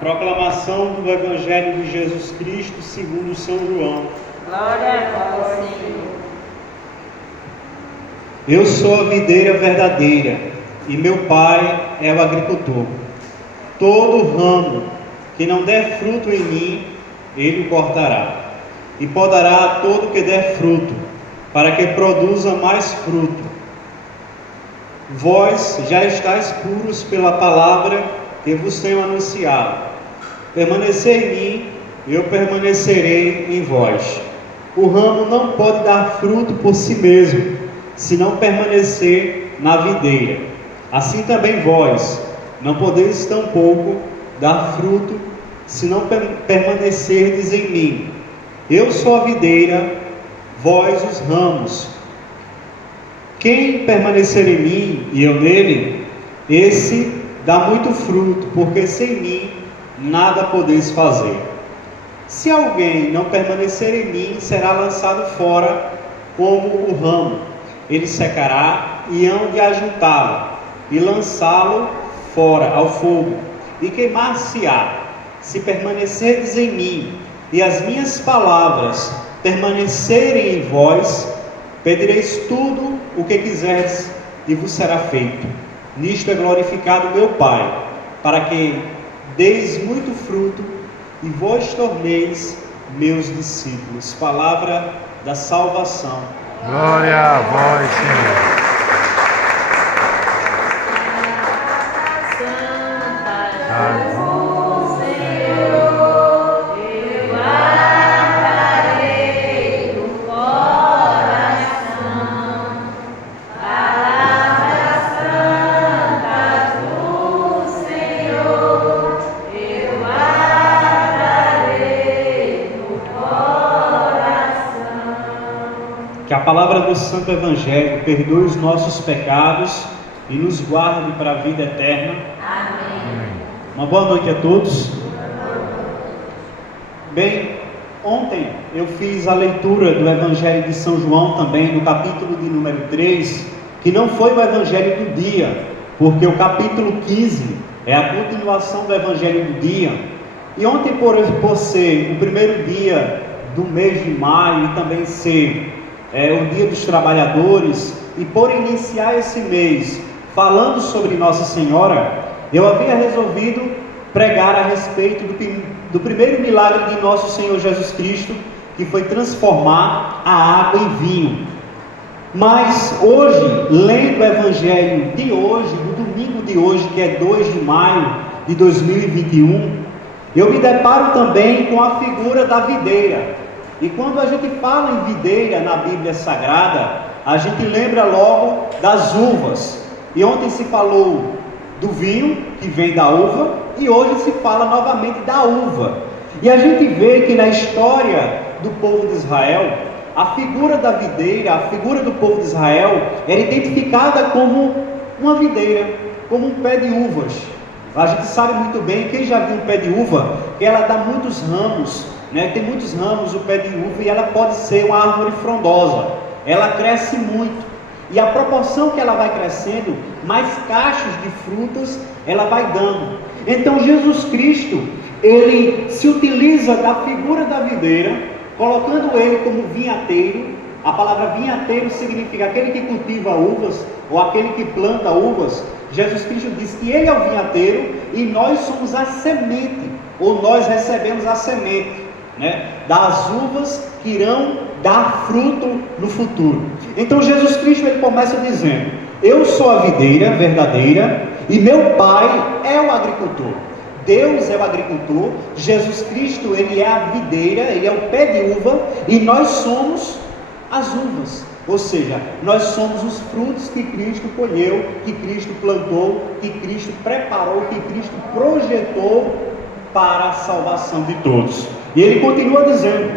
Proclamação do Evangelho de Jesus Cristo segundo São João. Glória a vós, Senhor. Eu sou a videira verdadeira e meu Pai é o agricultor. Todo ramo que não der fruto em mim, ele o cortará. E podará todo que der fruto, para que produza mais fruto. Vós já estáis puros pela palavra que vos tenho anunciado. Permanecei em mim, eu permanecerei em vós. O ramo não pode dar fruto por si mesmo, se não permanecer na videira. Assim também vós não podeis tampouco dar fruto, se não permanecerdes em mim. Eu sou a videira, vós os ramos. Quem permanecer em mim e eu nele, esse dá muito fruto, porque sem mim nada podeis fazer. Se alguém não permanecer em mim, será lançado fora como o ramo. Ele secará e hão de ajuntá-lo e lançá-lo fora ao fogo e queimar-se-á. Se permanecerdes em mim e as minhas palavras permanecerem em vós, pedireis tudo o que quiserdes e vos será feito. Nisto é glorificado meu Pai, para que deis muito fruto e vós torneis meus discípulos. Palavra da salvação. Glória a vós, Senhor. Que a palavra do Santo Evangelho perdoe os nossos pecados e nos guarde para a vida eterna. Amém. Uma boa noite a todos. Bem, ontem eu fiz a leitura do Evangelho de São João também, no capítulo de número 3, que não foi o Evangelho do dia, porque o capítulo 15 é a continuação do Evangelho do dia. E ontem, por ser o primeiro dia do mês de maio e também ser o Dia dos Trabalhadores, e por iniciar esse mês falando sobre Nossa Senhora, eu havia resolvido pregar a respeito do primeiro milagre de Nosso Senhor Jesus Cristo, que foi transformar a água em vinho. Mas hoje, lendo o Evangelho de hoje, do domingo de hoje, que é 2 de maio de 2021, eu me deparo também com a figura da videira. E quando a gente fala em videira na Bíblia Sagrada, a gente lembra logo das uvas. E ontem se falou do vinho, que vem da uva, e hoje se fala novamente da uva. E a gente vê que na história do povo de Israel, a figura da videira, a figura do povo de Israel, era identificada como uma videira, como um pé de uvas. A gente sabe muito bem, quem já viu um pé de uva, que ela dá muitos ramos, né? Tem muitos ramos o pé de uva e ela pode ser uma árvore frondosa. Ela cresce muito. E a proporção que ela vai crescendo, mais cachos de frutas ela vai dando. Então Jesus Cristo, ele se utiliza da figura da videira, colocando ele como vinhateiro. A palavra vinhateiro significa aquele que cultiva uvas, ou aquele que planta uvas. Jesus Cristo diz que ele é o vinhateiro e nós somos a semente, ou nós recebemos a semente, né, das uvas que irão dar fruto no futuro. Então Jesus Cristo, ele começa dizendo: eu sou a videira verdadeira e meu Pai é o agricultor. Deus é o agricultor, Jesus Cristo, ele é a videira, ele é o pé de uva e nós somos as uvas. Ou seja, nós somos os frutos que Cristo colheu, que Cristo plantou, que Cristo preparou, que Cristo projetou para a salvação de todos. E ele continua dizendo: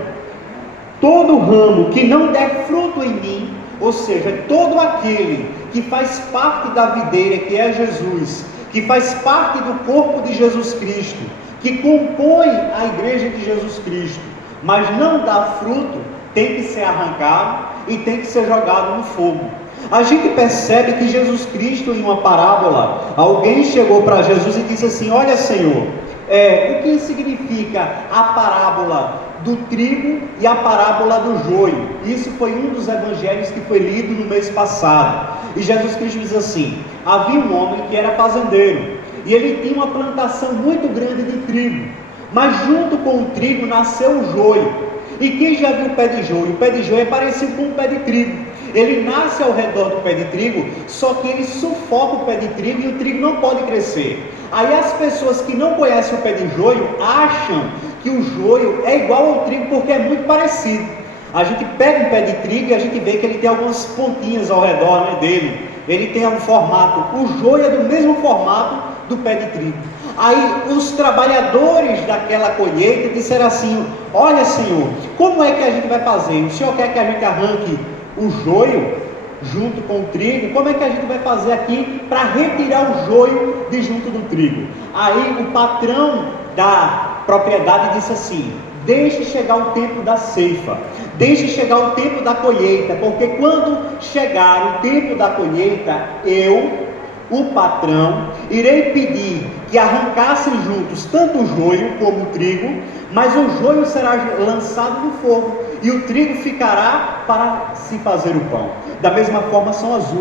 todo ramo que não der fruto em mim, ou seja, todo aquele que faz parte da videira, que é Jesus, que faz parte do corpo de Jesus Cristo, que compõe a igreja de Jesus Cristo, mas não dá fruto, tem que ser arrancado e tem que ser jogado no fogo. A gente percebe que Jesus Cristo, em uma parábola, alguém chegou para Jesus e disse assim: olha, Senhor, o que significa a parábola do trigo e a parábola do joio? Isso foi um dos evangelhos que foi lido no mês passado. E Jesus Cristo diz assim: havia um homem que era fazendeiro, e ele tinha uma plantação muito grande de trigo, mas junto com o trigo nasceu o joio. E quem já viu o pé de joio? O pé de joio é parecido com o pé de trigo. Ele nasce ao redor do pé de trigo, só que ele sufoca o pé de trigo e o trigo não pode crescer. Aí as pessoas que não conhecem o pé de joio acham que o joio é igual ao trigo porque é muito parecido. A gente pega um pé de trigo e a gente vê que ele tem algumas pontinhas ao redor, né, dele. Ele tem um formato, o joio é do mesmo formato do pé de trigo. Aí os trabalhadores daquela colheita disseram assim: olha, Senhor, como é que a gente vai fazer? O Senhor quer que a gente arranque o joio junto com o trigo? Como é que a gente vai fazer aqui para retirar o joio de junto do trigo? Aí o patrão da propriedade disse assim: deixe chegar o tempo da ceifa, deixe chegar o tempo da colheita, porque quando chegar o tempo da colheita, eu, o patrão, irei pedir que arrancassem juntos tanto o joio como o trigo, mas o joio será lançado no fogo e o trigo ficará para se fazer o pão. Da mesma forma são as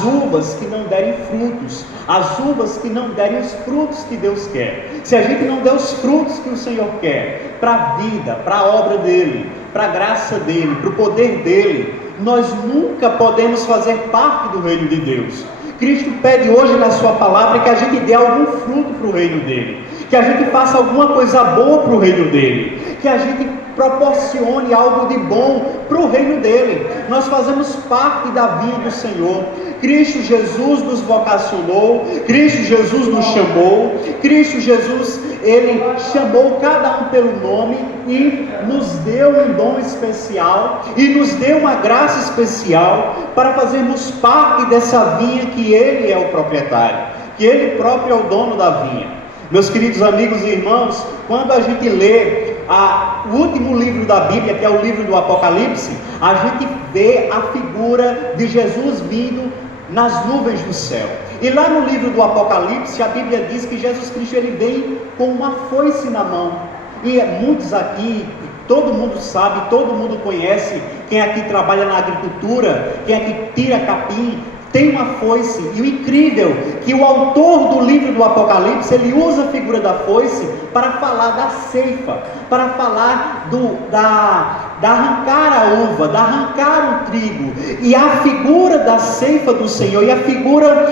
uvas que não derem frutos, as uvas que não derem os frutos que Deus quer. Se a gente não der os frutos que o Senhor quer, para a vida, para a obra dEle, para a graça dEle, para o poder dEle, nós nunca podemos fazer parte do reino de Deus. Cristo pede hoje na sua palavra que a gente dê algum fruto para o reino dEle, que a gente faça alguma coisa boa para o reino dEle, que a gente proporcione algo de bom para o reino dEle. Nós fazemos parte da vinha do Senhor. Cristo Jesus nos vocacionou, Cristo Jesus nos chamou, Cristo Jesus, Ele chamou cada um pelo nome e nos deu um dom especial e nos deu uma graça especial para fazermos parte dessa vinha que Ele é o proprietário, que Ele próprio é o dono da vinha. Meus queridos amigos e irmãos, quando a gente lê o último livro da Bíblia, que é o livro do Apocalipse, a gente vê a figura de Jesus vindo nas nuvens do céu. E lá no livro do Apocalipse, a Bíblia diz que Jesus Cristo ele vem com uma foice na mão. E muitos aqui, todo mundo sabe, todo mundo conhece, quem aqui trabalha na agricultura, quem aqui tira capim, tem uma foice. E o incrível que o autor do livro do Apocalipse, ele usa a figura da foice para falar da ceifa, para falar da arrancar a uva, da arrancar o trigo. E a figura da ceifa do Senhor, e a figura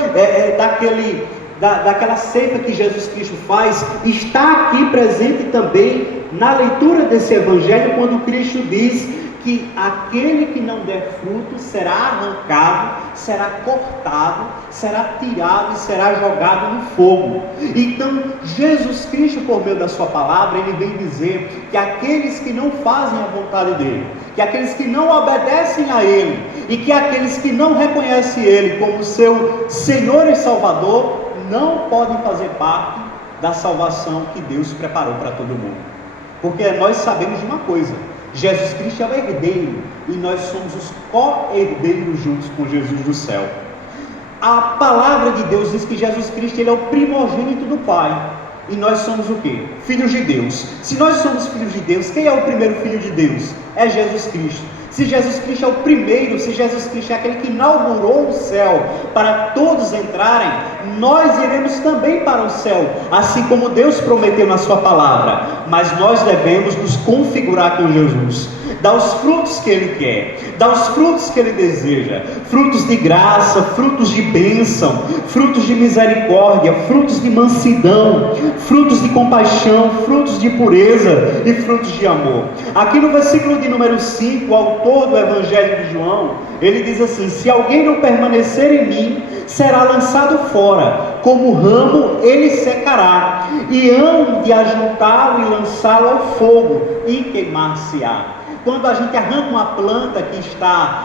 daquela ceifa que Jesus Cristo faz, está aqui presente também na leitura desse evangelho, quando Cristo diz que aquele que não der fruto será arrancado, será cortado, será tirado e será jogado no fogo. Então Jesus Cristo, por meio da sua palavra, ele vem dizer que aqueles que não fazem a vontade dele, que aqueles que não obedecem a ele, e que aqueles que não reconhecem ele como seu Senhor e Salvador, não podem fazer parte da salvação que Deus preparou para todo mundo. Porque nós sabemos de uma coisa: Jesus Cristo é o herdeiro e nós somos os co-herdeiros juntos com Jesus do céu. A palavra de Deus diz que Jesus Cristo ele é o primogênito do Pai. E nós somos o quê? Filhos de Deus. Se nós somos filhos de Deus, quem é o primeiro filho de Deus? É Jesus Cristo. Se Jesus Cristo é o primeiro, se Jesus Cristo é aquele que inaugurou o céu para todos entrarem, nós iremos também para o céu, assim como Deus prometeu na sua palavra. Mas nós devemos nos configurar com Jesus, dar os frutos que Ele quer, dar os frutos que Ele deseja, frutos de graça, frutos de bênção, frutos de misericórdia, frutos de mansidão, frutos de compaixão, frutos de pureza e frutos de amor. Aqui no versículo de número 5, o autor do Evangelho de João, ele diz assim: se alguém não permanecer em mim, será lançado fora, como ramo ele secará, e hão de ajuntá-lo e lançá-lo ao fogo, e queimar-se-á. Quando a gente arranca uma planta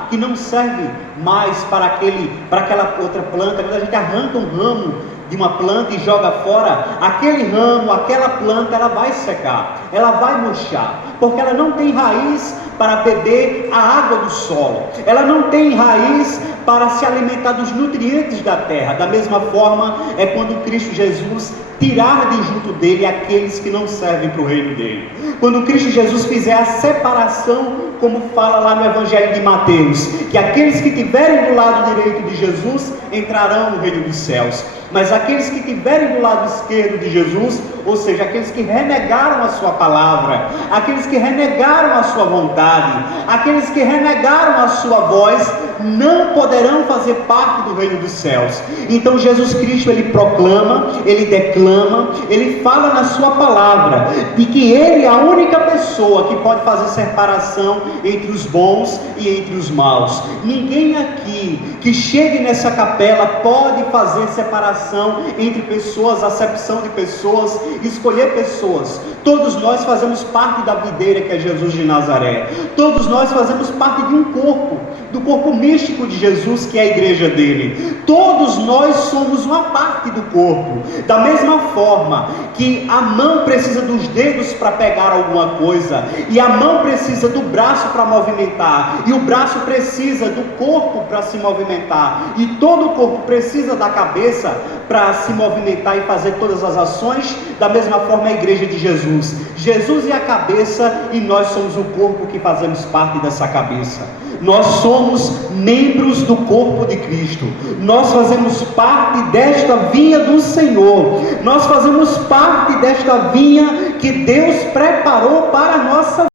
que não serve mais para aquela outra planta, quando a gente arranca um ramo de uma planta e joga fora, aquele ramo, aquela planta, ela vai secar, ela vai murchar, porque ela não tem raiz para beber a água do solo, ela não tem raiz para se alimentar dos nutrientes da terra. Da mesma forma é quando Cristo Jesus tirar de junto dele aqueles que não servem para o reino dele. Quando Cristo Jesus fizer a separação, como fala lá no Evangelho de Mateus, que aqueles que estiverem do lado direito de Jesus entrarão no reino dos céus, mas aqueles que estiverem do lado esquerdo de Jesus, ou seja, aqueles que renegaram a sua palavra, aqueles que renegaram a sua vontade, aqueles que renegaram a sua voz, não poderão fazer parte do reino dos céus. Então Jesus Cristo, ele proclama, ele declama, ele fala na sua palavra, de que ele é a única pessoa que pode fazer separação entre os bons e entre os maus. Ninguém aqui que chegue nessa capela pode fazer separação entre pessoas, acepção de pessoas, escolher pessoas. Todos nós fazemos parte da videira que é Jesus de Nazaré. Todos nós fazemos parte de um corpo, do corpo místico de Jesus, que é a igreja dele. Todos nós somos uma parte do corpo. Da mesma forma que a mão precisa dos dedos para pegar alguma coisa, e a mão precisa do braço para movimentar, e o braço precisa do corpo para se movimentar, e todo o corpo precisa da cabeça para se movimentar e fazer todas as ações. Da mesma forma a igreja de Jesus. Jesus é a cabeça e nós somos o corpo que fazemos parte dessa cabeça. Nós somos membros do corpo de Cristo. Nós fazemos parte desta vinha do Senhor. Nós fazemos parte desta vinha que Deus preparou para a nossa